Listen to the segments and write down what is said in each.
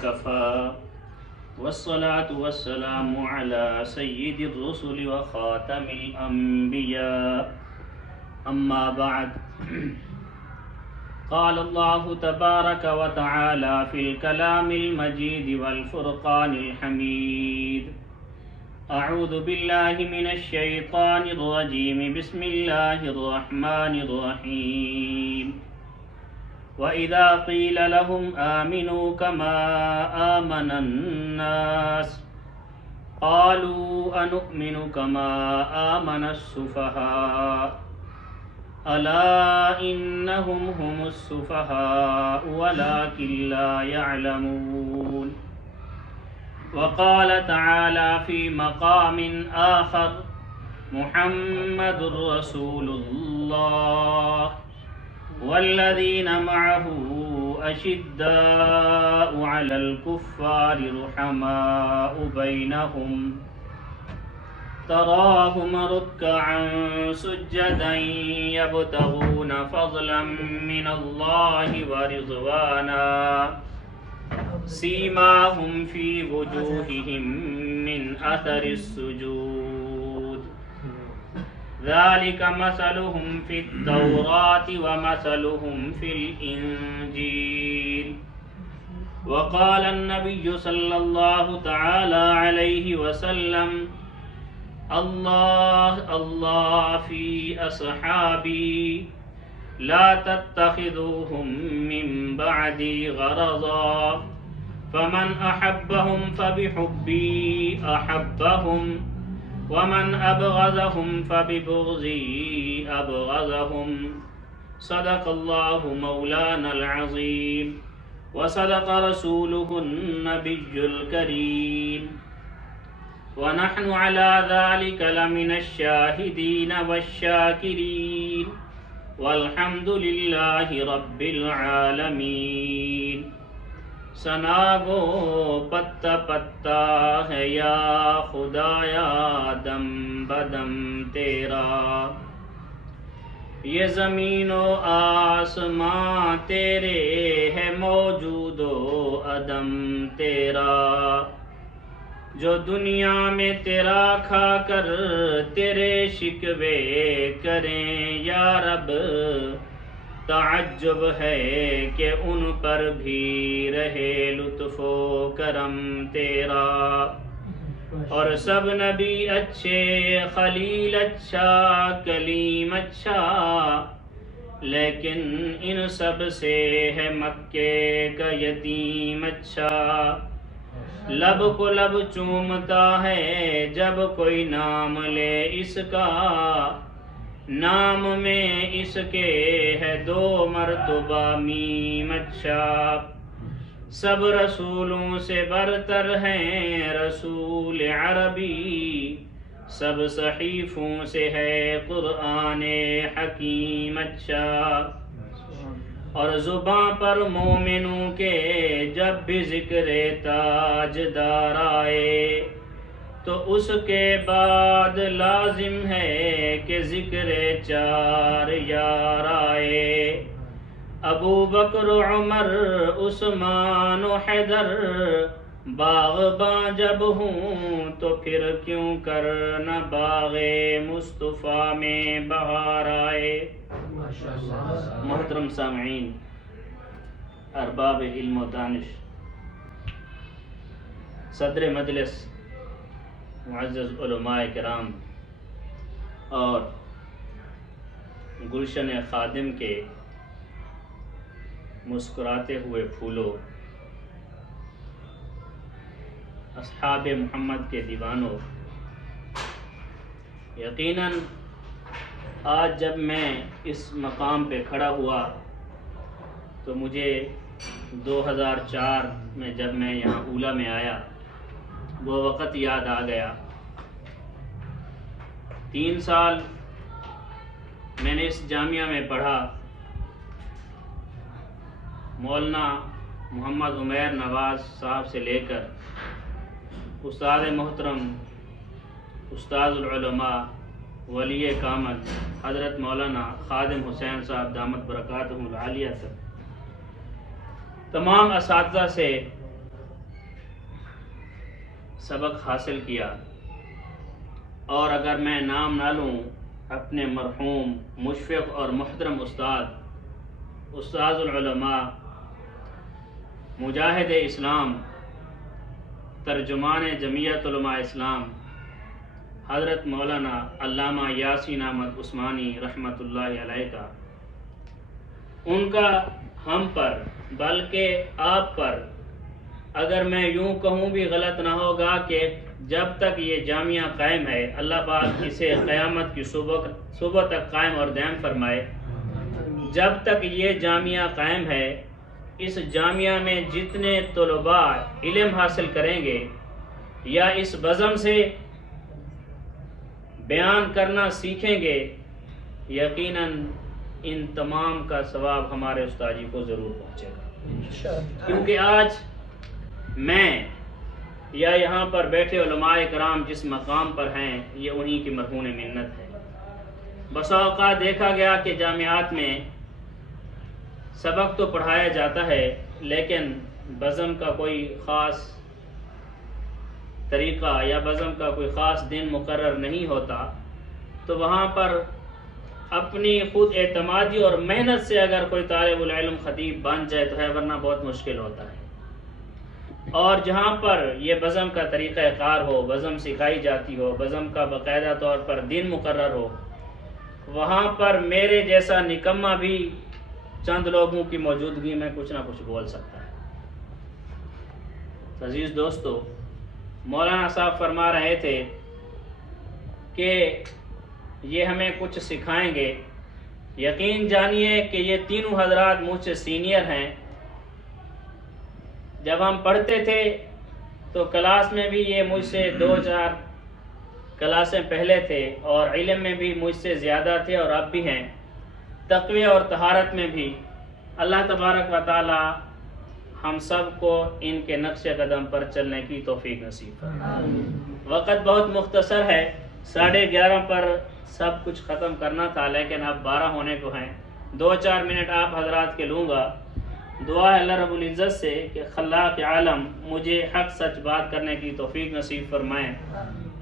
وكفى والصلاة والسلام على سيد الرسل وخاتم الأنبياء أما بعد قال الله تبارك وتعالى في الكلام المجيد والفرقان الحميد أعوذ بالله من الشيطان الرجيم بسم الله الرحمن الرحيم وإذا قيل لهم آمنوا كما آمن الناس قالوا أنؤمن كما آمن السفهاء ألا إنهم هم السفهاء ولكن لا يعلمون وقال تعالى في مقام آخر محمد رسول الله والذين معه أشداء على الكفار رحماء بينهم تراهم ركعا سجدا يبتغون فضلا من الله ورضوانا سيماهم في وجوههم من أثر السجود ذلك مثلهم في التوراة ومثلهم في الإنجيل وقال النبي صلى الله تعالى عليه وسلم الله الله في أصحابي لا تتخذوهم من بعدي غرضا فمن أحبهم فبحبي أحبهم ومن أبغضهم فببغضي أبغضهم صدق الله مولانا العظيم وصدق رسوله النبي الكريم ونحن على ذلك لمن الشاهدين والشاكرين والحمد لله رب العالمين ثنا گو پتا پتا ہے یا خدایا دم بدم تیرا یہ زمین و آسماں تیرے ہے موجود و عدم تیرا جو دنیا میں تیرا کھا کر تیرے شکوے کریں یا رب تعجب ہے کہ ان پر بھی رہے لطف و کرم تیرا اور سب نبی اچھے خلیل اچھا کلیم اچھا لیکن ان سب سے ہے مکے کا یتیم اچھا لب کو لب چومتا ہے جب کوئی نام لے اس کا نام میں اس کے ہے 2 مرتبہ میم اچھا سب رسولوں سے برتر ہیں رسول عربی سب صحیفوں سے ہے قرآن حکیم اچھا اور زباں پر مومنوں کے جب بھی ذکر تاجدار آئے تو اس کے بعد لازم ہے کہ ذکر 4 یار آئے ابو بکر عمر عثمان و حیدر باغباں جب ہوں تو پھر کیوں کر نہ باغ مصطفیٰ میں بہار آئے محترم سامعین ارباب علم و دانش صدر مجلس معزز علماء کرام اور گلشن خادم کے مسکراتے ہوئے پھولوں اصحاب محمد کے دیوانوں یقیناً آج جب میں اس مقام پہ کھڑا ہوا تو مجھے 2004 میں جب میں یہاں اولا میں آیا وہ وقت یاد آ گیا 3 سال میں نے اس جامعہ میں پڑھا مولانا محمد عمیر نواز صاحب سے لے کر استاد محترم استاد العلماء ولی کامل حضرت مولانا خادم حسین صاحب دامت برکاتہم العالیہ تک تمام اساتذہ سے سبق حاصل کیا، اور اگر میں نام نہ لوں اپنے مرحوم مشفق اور محترم استاد العلماء، مجاہد اسلام، ترجمان جمعیت علماء اسلام حضرت مولانا علامہ یاسین احمد عثمانی رحمۃ اللہ علیہ کا، ان کا ہم پر بلکہ آپ پر اگر میں یوں کہوں بھی غلط نہ ہوگا کہ جب تک یہ جامعہ قائم ہے اللہ پاک اسے قیامت کی صبح تک قائم اور دائم فرمائے۔ جب تک یہ جامعہ قائم ہے، اس جامعہ میں جتنے طلباء علم حاصل کریں گے یا اس بزم سے بیان کرنا سیکھیں گے، یقیناً ان تمام کا ثواب ہمارے استاد جی کو ضرور پہنچے گا، کیونکہ آج میں یا یہاں پر بیٹھے علماء کرام جس مقام پر ہیں یہ انہی کی مرہون منت ہے۔ بسا اوقات دیکھا گیا کہ جامعات میں سبق تو پڑھایا جاتا ہے لیکن بزم کا کوئی خاص طریقہ یا بزم کا کوئی خاص دن مقرر نہیں ہوتا، تو وہاں پر اپنی خود اعتمادی اور محنت سے اگر کوئی طالب العلم خطیب بن جائے تو ہے، ورنہ بہت مشکل ہوتا ہے۔ اور جہاں پر یہ بزم کا طریقہ کار ہو، بزم سکھائی جاتی ہو، بزم کا باقاعدہ طور پر دن مقرر ہو، وہاں پر میرے جیسا نکمہ بھی چند لوگوں کی موجودگی میں کچھ نہ کچھ بول سکتا ہے۔ عزیز دوستو، مولانا صاحب فرما رہے تھے کہ یہ ہمیں کچھ سکھائیں گے۔ یقین جانیے کہ یہ تینوں حضرات مجھ سے سینئر ہیں۔ جب ہم پڑھتے تھے تو کلاس میں بھی یہ مجھ سے 2-4 کلاسیں پہلے تھے، اور علم میں بھی مجھ سے زیادہ تھے اور اب بھی ہیں، تقوی اور طہارت میں بھی۔ اللہ تبارک و تعالی ہم سب کو ان کے نقش قدم پر چلنے کی توفیق نصیب فرمائے۔ وقت بہت مختصر ہے، 11:30 پر سب کچھ ختم کرنا تھا، لیکن اب 12 ہونے کو ہیں۔ 2-4 منٹ آپ حضرات کے لوں گا۔ دعا ہے اللہ رب العزت سے کہ خلاق عالم مجھے حق سچ بات کرنے کی توفیق نصیب فرمائیں۔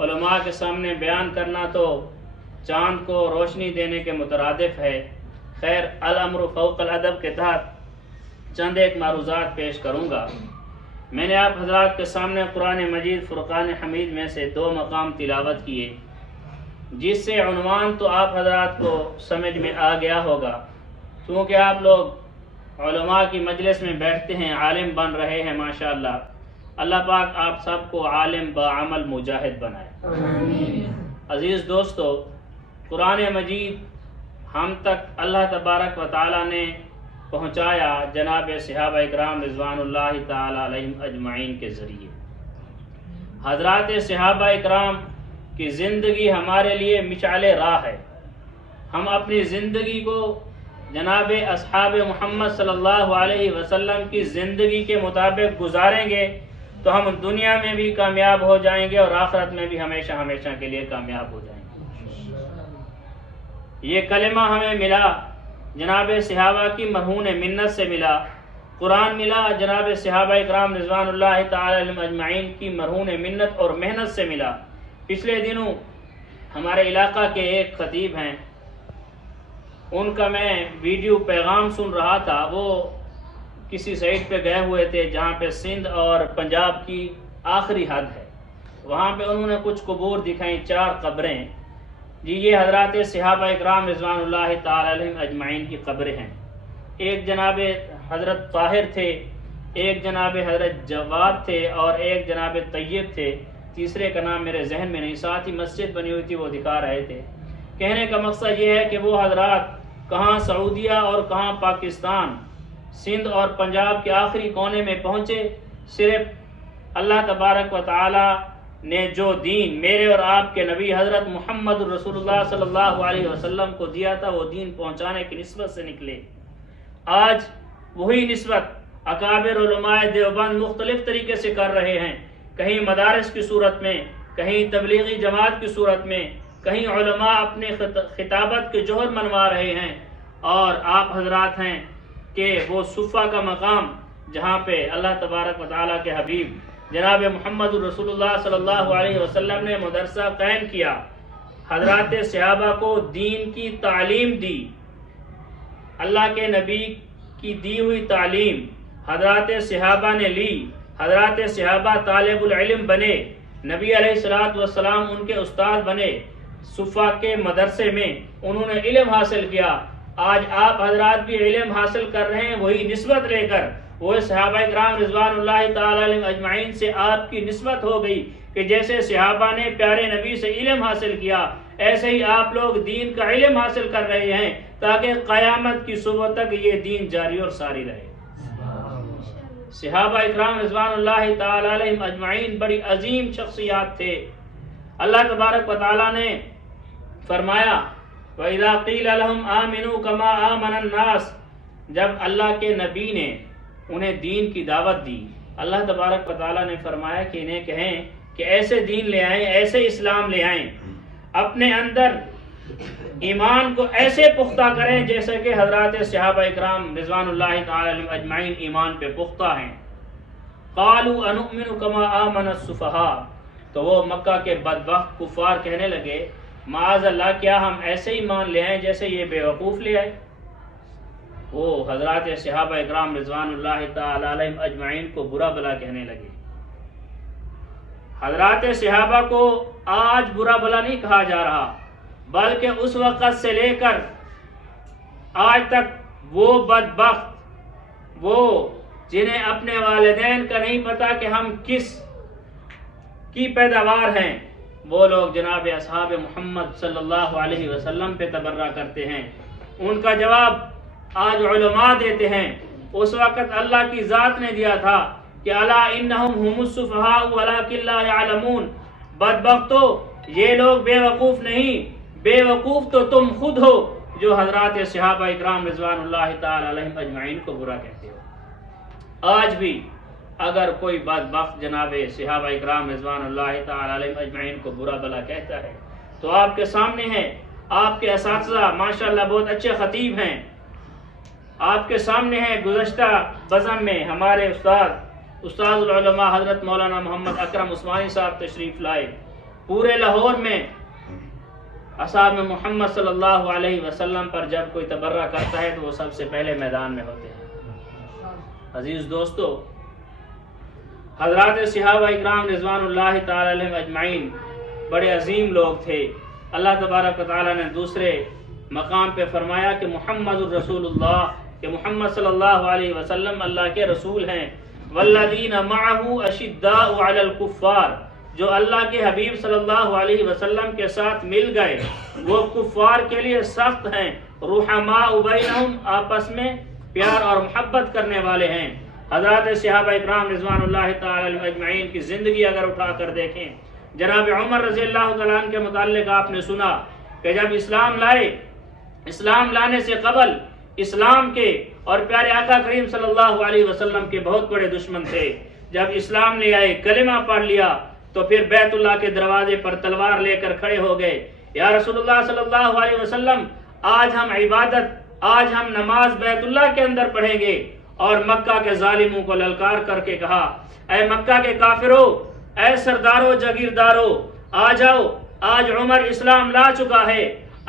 علماء کے سامنے بیان کرنا تو چاند کو روشنی دینے کے مترادف ہے۔ خیر، الامر فوق الادب کے تحت چند ایک معروضات پیش کروں گا۔ میں نے آپ حضرات کے سامنے قرآن مجید فرقان حمید میں سے 2 مقام تلاوت کیے، جس سے عنوان تو آپ حضرات کو سمجھ میں آ گیا ہوگا، کیونکہ آپ لوگ علماء کی مجلس میں بیٹھتے ہیں، عالم بن رہے ہیں ماشاءاللہ۔ اللہ پاک آپ سب کو عالم بعمل مجاہد بنائے۔ عزیز دوستو، قرآن مجید ہم تک اللہ تبارک و تعالی نے پہنچایا جناب صحابہ اکرام رضوان اللہ تعالی علیہم اجمعین کے ذریعے۔ حضرات صحابہ اکرام کی زندگی ہمارے لیے مشعل راہ ہے۔ ہم اپنی زندگی کو جناب اصحاب محمد صلی اللہ علیہ وسلم کی زندگی کے مطابق گزاریں گے تو ہم دنیا میں بھی کامیاب ہو جائیں گے اور آخرت میں بھی ہمیشہ ہمیشہ کے لیے کامیاب ہو جائیں گے۔ یہ کلمہ ہمیں ملا جناب صحابہ کی مرہون منت سے ملا، قرآن ملا جناب صحابہ اکرام رضوان اللہ تعالی علیہم اجمعین کی مرہون منت اور محنت سے ملا۔ پچھلے دنوں ہمارے علاقہ کے ایک خطیب ہیں، ان کا میں ویڈیو پیغام سن رہا تھا۔ وہ کسی سائٹ پہ گئے ہوئے تھے جہاں پہ سندھ اور پنجاب کی آخری حد ہے، وہاں پہ انہوں نے کچھ قبور دکھائیں، 4 قبریں۔ جی یہ حضرات صحابہ اکرام رضوان اللہ تعالی علیہم اجمعین کی قبریں ہیں۔ ایک جناب حضرت طاہر تھے، ایک جناب حضرت جواد تھے، اور ایک جناب طیب تھے، تیسرے کا نام میرے ذہن میں نہیں۔ ساتھ ہی مسجد بنی ہوئی تھی، وہ دکھا رہے تھے۔ کہنے کا مقصد یہ ہے کہ وہ حضرات کہاں سعودیہ اور کہاں پاکستان، سندھ اور پنجاب کے آخری کونے میں پہنچے، صرف اللہ تبارک و تعالی نے جو دین میرے اور آپ کے نبی حضرت محمد رسول اللہ صلی اللہ علیہ وسلم کو دیا تھا، وہ دین پہنچانے کی نسبت سے نکلے۔ آج وہی نسبت اکابر علماء دیوبند مختلف طریقے سے کر رہے ہیں، کہیں مدارس کی صورت میں، کہیں تبلیغی جماعت کی صورت میں، کہیں علماء اپنے خطابت کے جوہر منوا رہے ہیں، اور آپ حضرات ہیں کہ وہ صفہ کا مقام جہاں پہ اللہ تبارک و تعالیٰ کے حبیب جناب محمد رسول اللہ صلی اللہ علیہ وسلم نے مدرسہ قائم کیا، حضرات صحابہ کو دین کی تعلیم دی، اللہ کے نبی کی دی ہوئی تعلیم حضرات صحابہ نے لی، حضرات صحابہ طالب العلم بنے، نبی علیہ الصلوۃ والسلام ان کے استاد بنے، صفا کے مدرسے میں انہوں نے علم حاصل کیا۔ آج آپ حضرات بھی علم حاصل کر رہے ہیں، وہی نسبت لے کر، وہ صحابہ کرام رضوان اللہ تعالی علیہم اجمعین سے آپ کی نسبت ہو گئی کہ جیسے صحابہ نے پیارے نبی سے علم حاصل کیا، ایسے ہی آپ لوگ دین کا علم حاصل کر رہے ہیں تاکہ قیامت کی صبح تک یہ دین جاری اور ساری رہے۔ صحابہ اکرام رضوان اللہ تعالی علیہم اجمعین بڑی عظیم شخصیات تھے۔ اللہ تبارک و تعالی نے فرمایا وَإِذَا قِيلَ لَهُمْ آمِنُوا كَمَا آمَنَ النَّاسِ، جب اللہ کے نبی نے انہیں دین کی دعوت دی، اللہ تبارک و تعالی نے فرمایا کہ انہیں کہیں کہ ایسے دین لے آئیں، ایسے اسلام لے آئیں، اپنے اندر ایمان کو ایسے پختہ کریں جیسے کہ حضرات صحابہ اکرام رضوان اللہ تعالی علیہم اجمعین ایمان پہ پختہ ہیں۔ قالوا انؤمن كما آمن السفهاء، تو وہ مکہ کے بدبخت کفار کہنے لگے معاذ اللہ کیا ہم ایسے ایمان لے آئیں جیسے یہ بے وقوف لے آئے۔ وہ حضرات صحابہ اکرام رضوان اللہ تعالی علیہم اجمعین کو برا بلا کہنے لگے۔ حضرات صحابہ کو آج برا بلا نہیں کہا جا رہا، بلکہ اس وقت سے لے کر آج تک وہ بدبخت، وہ جنہیں اپنے والدین کا نہیں پتا کہ ہم کس کی پیداوار ہیں، وہ لوگ جناب اصحاب محمد صلی اللہ علیہ وسلم پہ تبرہ کرتے ہیں۔ ان کا جواب آج علماء دیتے ہیں، اس وقت اللہ کی ذات نے دیا تھا کہ الا انہم هم السفہاء ولکن لا یعلمون، بدبختو یہ لوگ بے وقوف نہیں، بے وقوف تو تم خود ہو جو حضرات صحابہ اکرام رضوان اللہ تعالی علیہم اجمعین کو برا کہتے ہو۔ آج بھی اگر کوئی بدبخت جناب صحابہ اکرام رضوان اللہ تعالی علیہم اجمعین کو برا بلا کہتا ہے تو آپ کے سامنے ہے، آپ کے اساتذہ ماشاءاللہ بہت اچھے خطیب ہیں، آپ کے سامنے ہیں، گزشتہ بزم میں ہمارے استاد العلماء حضرت مولانا محمد اکرم عثمانی صاحب تشریف لائے، پورے لاہور میں اصحاب محمد صلی اللہ علیہ وسلم پر جب کوئی تبرہ کرتا ہے تو وہ سب سے پہلے میدان میں ہوتے ہیں۔ عزیز دوستو، حضرات صحابہ اکرام رضوان اللہ تعالی علیہم اجمعین بڑے عظیم لوگ تھے۔ اللہ تبارک و تعالی نے دوسرے مقام پہ فرمایا کہ محمد الرسول اللہ، کہ محمد صلی اللہ علیہ وسلم اللہ کے رسول ہیں۔ والذین معہ اشداء علی الکفار، جو اللہ کے حبیب صلی اللہ علیہ وسلم کے ساتھ مل گئے وہ کفار کے لیے سخت ہیں، رحماء بینہم، آپس میں پیار اور محبت کرنے والے ہیں۔ حضرات صحابہ اکرام رضوان اللہ تعالی علیہم اجمعین کی زندگی اگر اٹھا کر دیکھیں، جناب عمر رضی اللہ تعالیٰ عنہ کے متعلق آپ نے سنا کہ جب اسلام لائے، اسلام لانے سے قبل اسلام کے اور پیارے آقا کریم صلی اللہ علیہ وسلم کے بہت بڑے دشمن تھے۔ جب اسلام لے آئے، کلمہ پڑھ لیا، تو پھر بیت اللہ کے دروازے پر تلوار لے کر کھڑے ہو گئے، یا رسول اللہ صلی اللہ علیہ وسلم آج ہم عبادت، آج ہم نماز بیت اللہ کے اندر پڑھیں گے۔ اور مکہ کے ظالموں کو للکار کر کے کہا اے مکہ کے کافرو، اے سردارو جاگیردارو، آ جاؤ، آج عمر اسلام لا چکا ہے،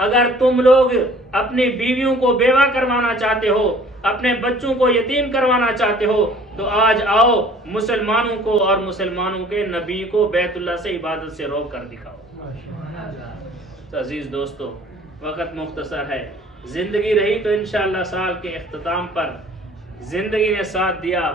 اگر تم لوگ اپنی بیویوں کو بیوہ کروانا چاہتے ہو، اپنے بچوں کو یتیم کروانا چاہتے ہو تو آج آؤ مسلمانوں کو اور مسلمانوں کے نبی کو بیت اللہ سے عبادت سے روک کر دکھاؤ۔ تو عزیز دوستو، وقت مختصر ہے، زندگی رہی تو انشاءاللہ سال کے اختتام پر زندگی نے ساتھ دیا،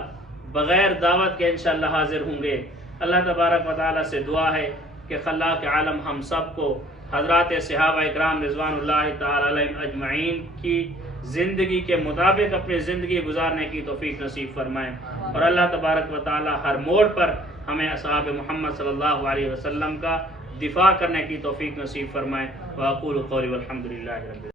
بغیر دعوت کے انشاءاللہ حاضر ہوں گے۔ اللہ تبارک و تعالیٰ سے دعا ہے کہ خلاق عالم ہم سب کو حضرات صحابہ اکرام رضوان اللہ تعالی علیہم اجمعین کی زندگی کے مطابق اپنی زندگی گزارنے کی توفیق نصیب فرمائے، اور اللہ تبارک و تعالیٰ ہر موڑ پر ہمیں اصحاب محمد صلی اللہ علیہ وسلم کا دفاع کرنے کی توفیق نصیب فرمائے۔ وأقول قولی والحمد للہ رب العالمین۔